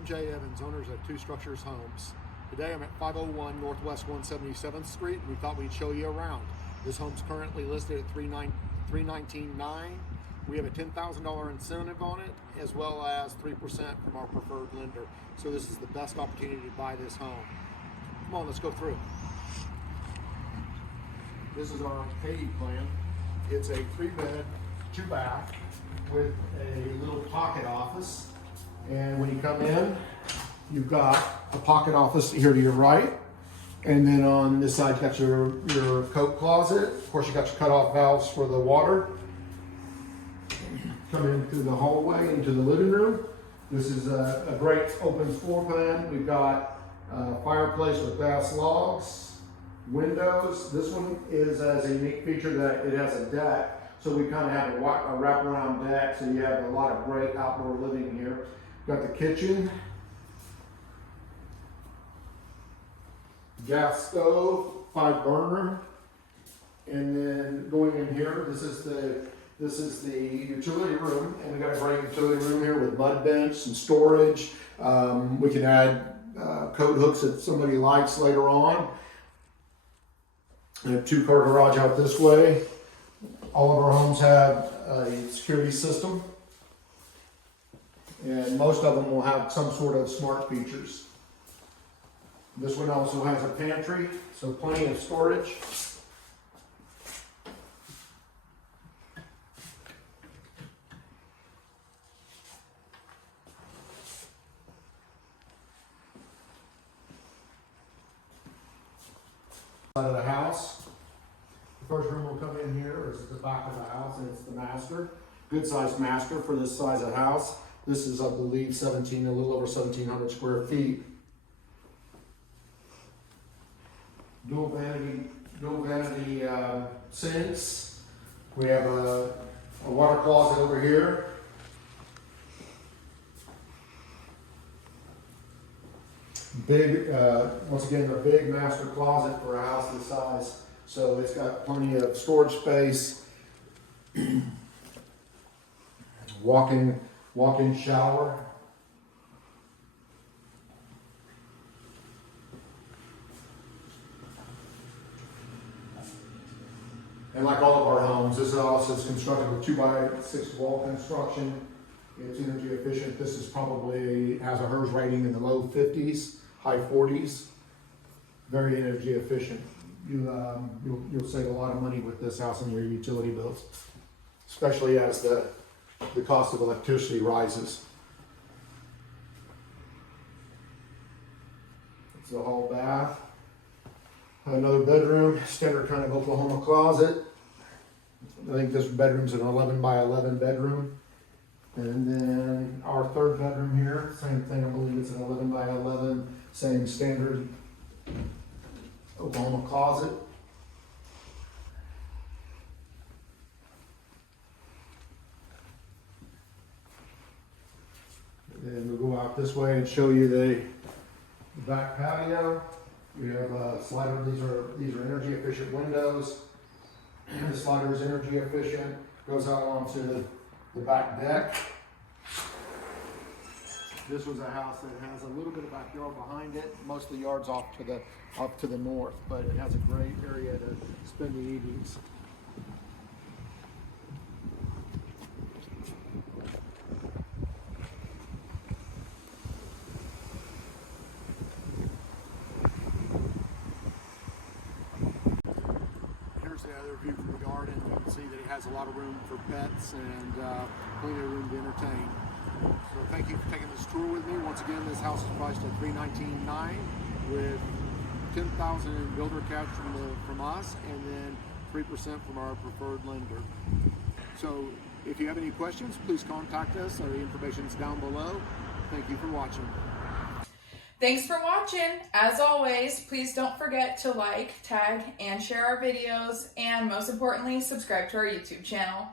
I'm Jay Evans, owners of Two Structures Homes. Today I'm at 501 Northwest 177th Street, and we thought we'd show you around. This home's currently listed at $319,900. We have a $10,000 incentive on it, as well as 3% from our preferred lender. So this is the best opportunity to buy this home. Come on, let's go through. This is our KD plan. It's a 3-bed, 2-bath with a little pocket office. And when you come in, you've got a pocket office here to your right. And then on this side, you got your coat closet. Of course, you got your cutoff valves for the water. Come in through the hallway into the living room. This is a great open floor plan. We've got a fireplace with gas logs, windows. This one has a unique feature that it has a deck. So we kind of have a wraparound deck, so you have a lot of great outdoor living here. Got the kitchen, gas stove, 5-burner, and then going in here, this is the utility room, and we got a great utility room here with mud bench, some storage. We can add coat hooks if somebody likes later on. We have 2-car garage out this way. All of our homes have a security system, and most of them will have some sort of smart features. This one also has a pantry, so plenty of storage. Side of the house. The first room will come in here is the back of the house, and it's the master. Good sized master for this size of house. This is, I believe, a little over 1,700 square feet. Dual vanity sinks. We have a water closet over here. Big, once again, a big master closet for a house this size. So it's got plenty of storage space. Walk-in shower. And like all of our homes, this house is constructed with 2x6 wall construction. It's energy efficient. This is probably has a HERS rating in the low 50s, high 40s. Very energy efficient. You'll save a lot of money with this house on your utility bills, especially as the cost of electricity rises. It's the hall bath. Another bedroom, standard kind of Oklahoma closet. I think this bedroom's an 11 by 11 bedroom. And then our third bedroom here, same thing, I believe it's an 11 by 11, same standard Oklahoma closet. And we'll go out this way and show you the back patio. We have a slider. These are energy efficient windows. The slider is energy efficient. Goes out onto the back deck. This was a house that has a little bit of backyard behind it. Most of the yard's off to the north, but it has a great area to spend the evenings. Here's the other view from the garden. You can see that it has a lot of room for pets and plenty of room to entertain. So thank you for taking this tour with me. Once again, this house is priced at $319,900 with $10,000 in builder cash from us, and then 3% from our preferred lender. So if you have any questions, please contact us. Our information is down below. Thank you for watching. Thanks for watching. As always, please don't forget to like, tag, and share our videos, and most importantly, subscribe to our YouTube channel.